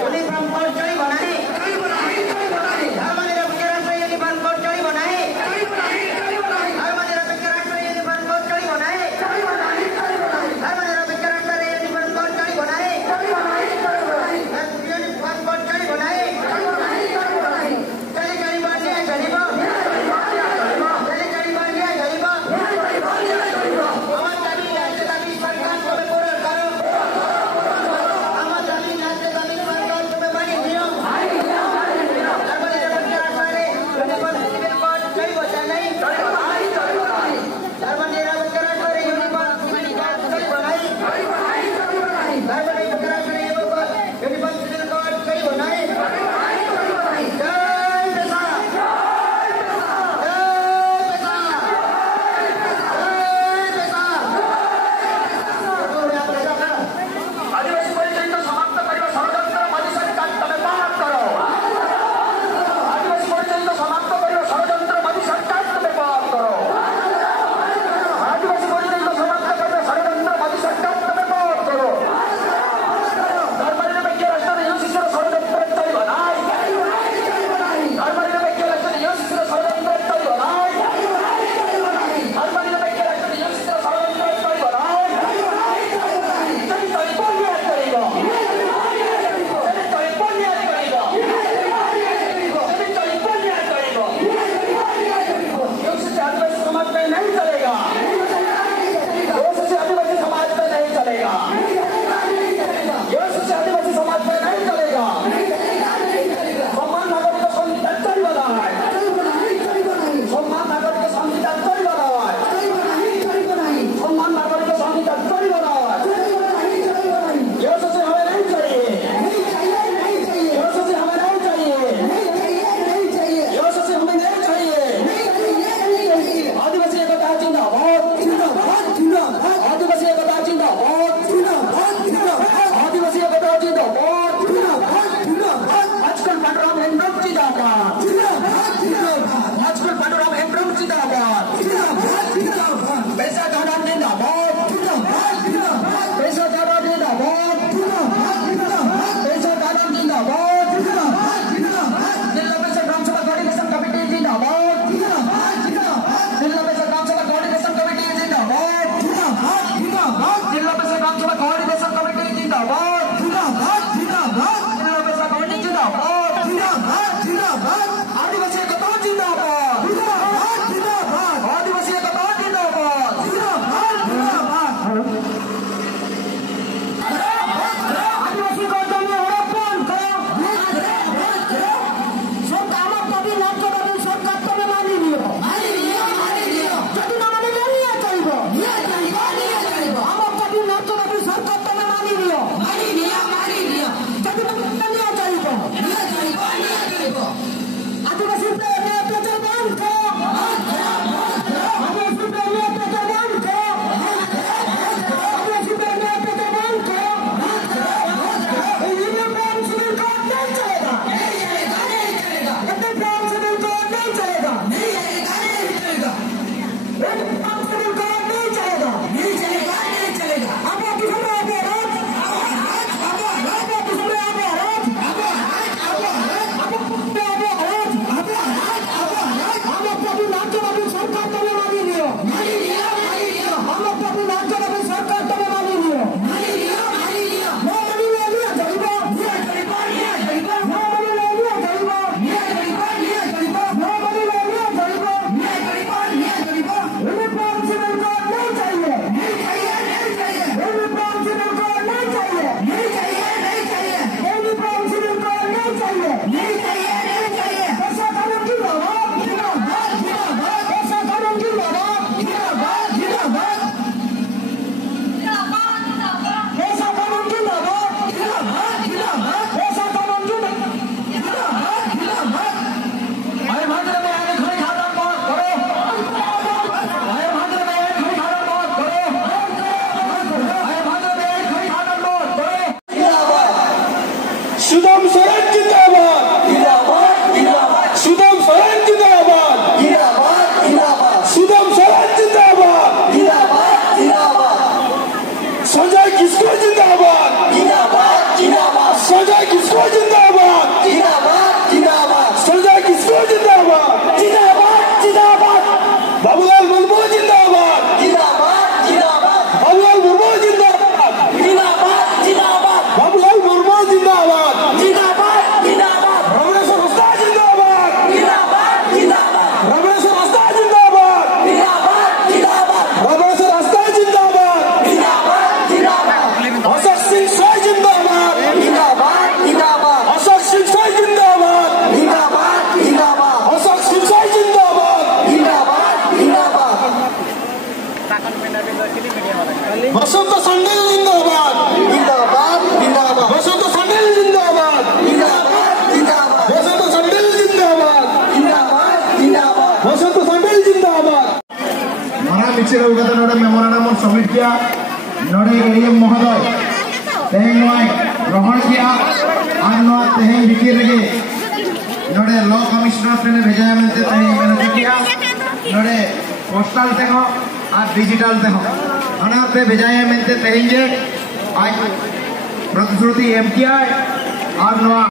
Only from Paul Joy Bonani. Sanjay किसको जिंदाबाद जिंदाबाद जिंदाबाद संजय किसको जिंदाबाद जिंदाबाद जिंदाबाद संजय किसको जिंदाबाद जिंदाबाद जिंदाबाद बाबूलाल मुर्मू जिंदाबाद जिंदाबाद जिंदाबाद बाबूलाल मुर्मू जिंदाबाद जिंदाबाद जिंदाबाद बाबूलाल मुर्मू जिंदाबाद जिंदाबाद जिंदाबाद रमेश्वर उस्ताद जिंदाबाद जिंदाबाद जिंदाबाद रमेश्वर उस्ताद जिंदाबाद जिंदाबाद जिंदाबाद रमेश्वर उस्ताद जिंदाबाद जिंदाबाद जिंदाबाद अशोक सिंह सोय जिंदाबाद जिंदाबाद जिंदाबाद अशोक सिंह सोय जिंदाबाद जिंदाबाद जिंदाबाद अशोक सिंह सोय जिंदाबाद जिंदाबाद जिंदाबाद बसंत संडेल जिंदाबाद जिंदाबाद जिंदाबाद बसंत संडेल जिंदाबाद जिंदाबाद जिंदाबाद बसंत संडेल जिंदाबाद जिंदाबाद जिंदाबाद बसंत संडेल जिंदाबाद मारा मिचिल उगत नोडे मेमोरेंडम सबमिट किया नोडे एडीएम महोदय तेहें ग्रहण किया और नोआ तेहें बिकिर लगे नोडे लॉ कमिश्नर से भेजा मेंते तेहें मेहनत किया नोडे पोस्टल ते हो और डिजिटल ते हो अनाते भेजाया मेंते तेहें जे आज प्रतिश्रुति एम किया और नोआ